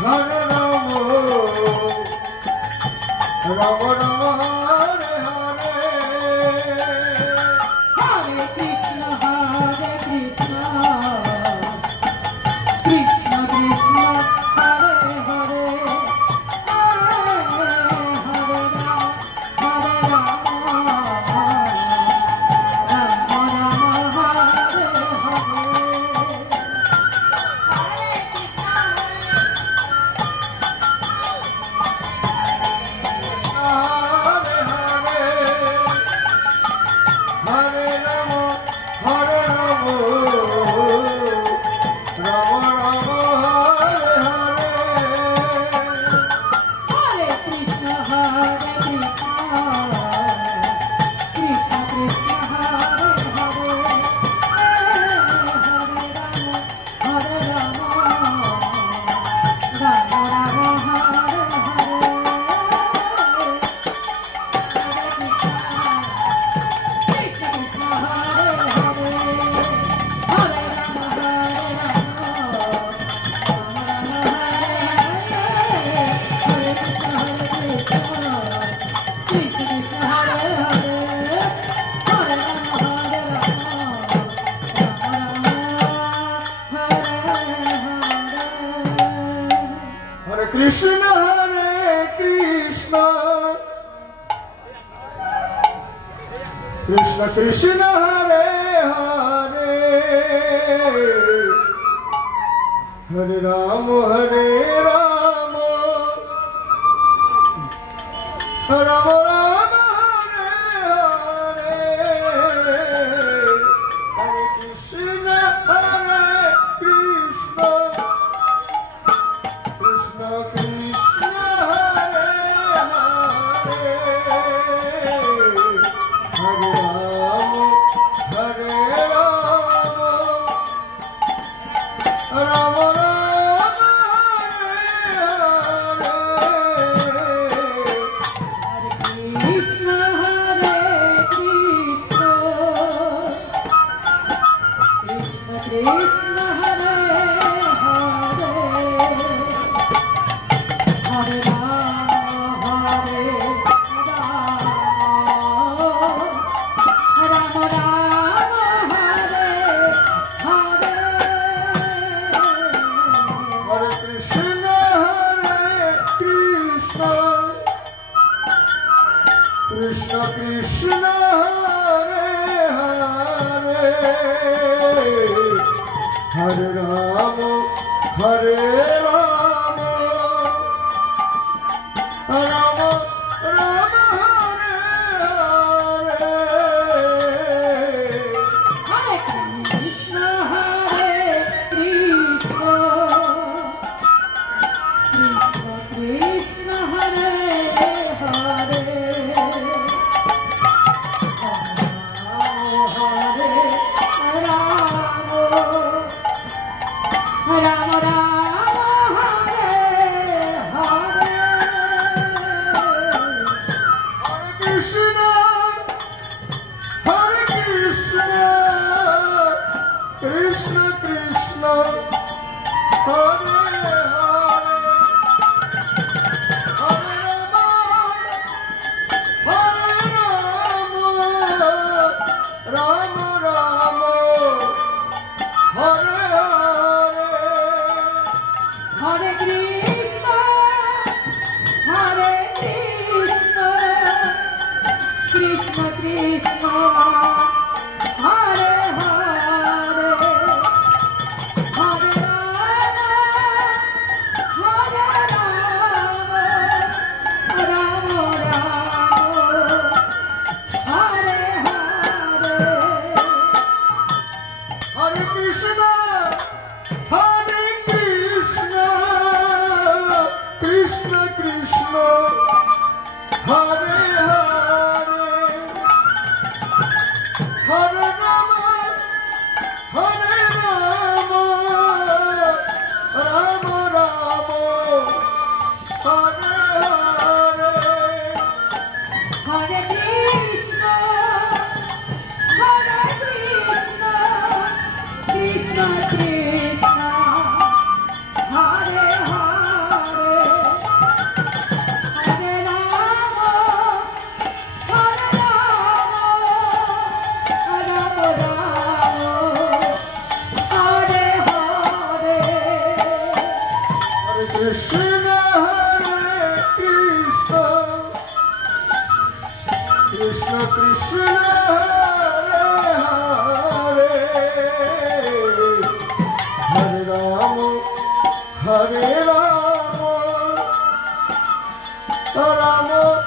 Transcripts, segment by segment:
Hare Rama, Rama Rama Hare Hare, Hare Krishna, Krishna Krishna, Hare Hare, Hare Krishna, Hare Krishna, Krishna Krishna, Hare Hare, Hare Rama, Hare Rama, Rama Rama, Hare Hare, Hare Krishna, Hare Krishna, Krishna Krishna, Hare Hare, Hare Rama, Hare Rama, Rama Rama, Krishna Krishna, Hare Hare, Hare Rama, Hare Rama, Rama Rama, Hare Hare, Hare Krishna, Hare Krishna, Krishna Krishna, Hare Hare, Krishna Krishna, Hare Hare, Hare Rama, Hare Rama, Rama Rama, Hare Hare, Hare Krishna, Hare Krishna, Krishna Krishna, Hare Hare, Hare Rama, Ram Hare Ram Ram Ram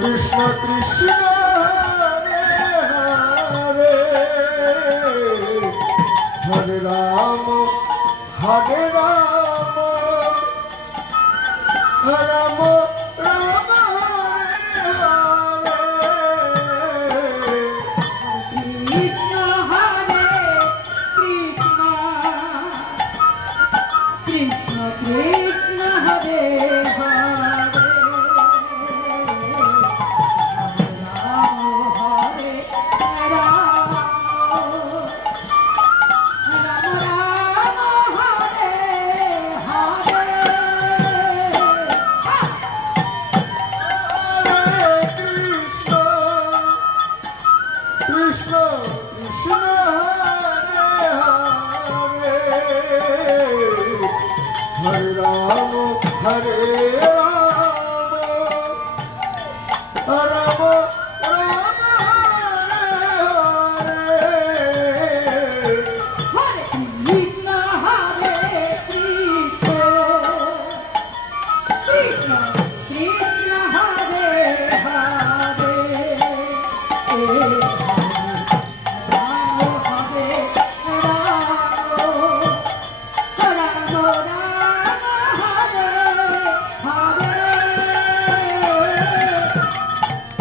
Krishna Krishna Hare Hare Hare Rama Hare Rama Rama Rama Hare Rama Hare Rama Rama Rama Hare Krishna Hare Krishna Krishna Krishna Hare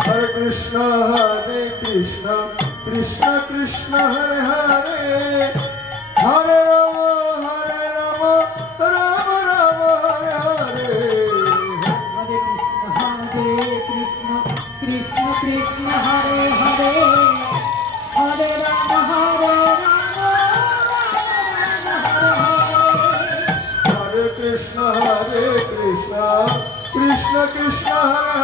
Hare Krishna Hare Krishna Krishna Krishna Hare Hare Hare Rama Rama Rama Hare Hare Hare Krishna Krishna Krishna Hare Hare Hare Rama Hare Krishna Krishna Krishna Hare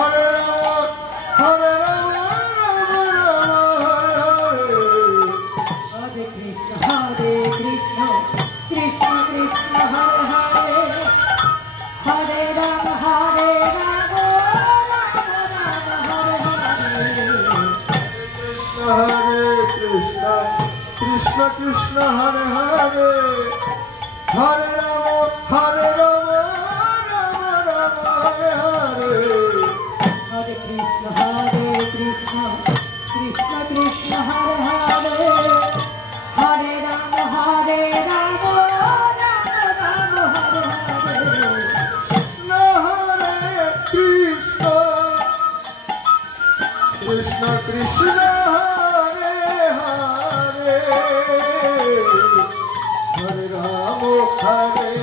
Hare Hare Hare Rama Hare Krishna Krishna Krishna Hare Hare Hare Rama Hare Krishna Krishna Krishna Hare Hare Hare Rama Hare Rama Hare Hare Hare Krishna Krishna Krishna Hare Hare Hare Rama Hare Rama Hare Hare Krishna Krishna Krishna Hare Hare Hare Rama Hare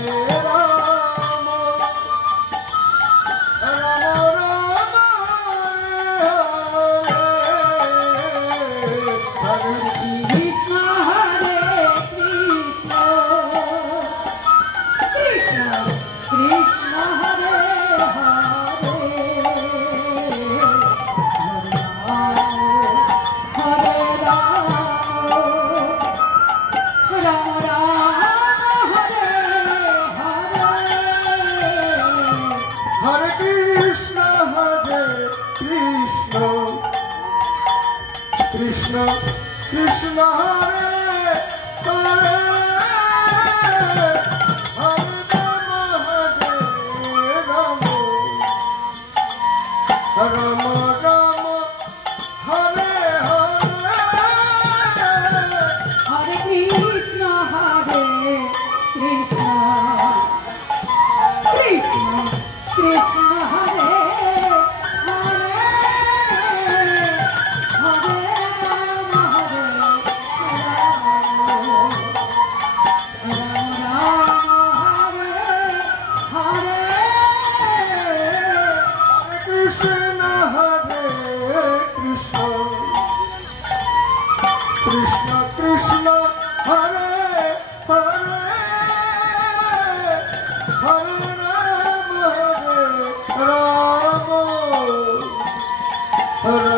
Krishna Krishna Hare Hare Hare Rama Rama Rama Hare Hare Hare Krishna Krishna Krishna Hare Hare Hare Krishna Krishna Krishna Hare Hare Hare Ram Hare Ram Hare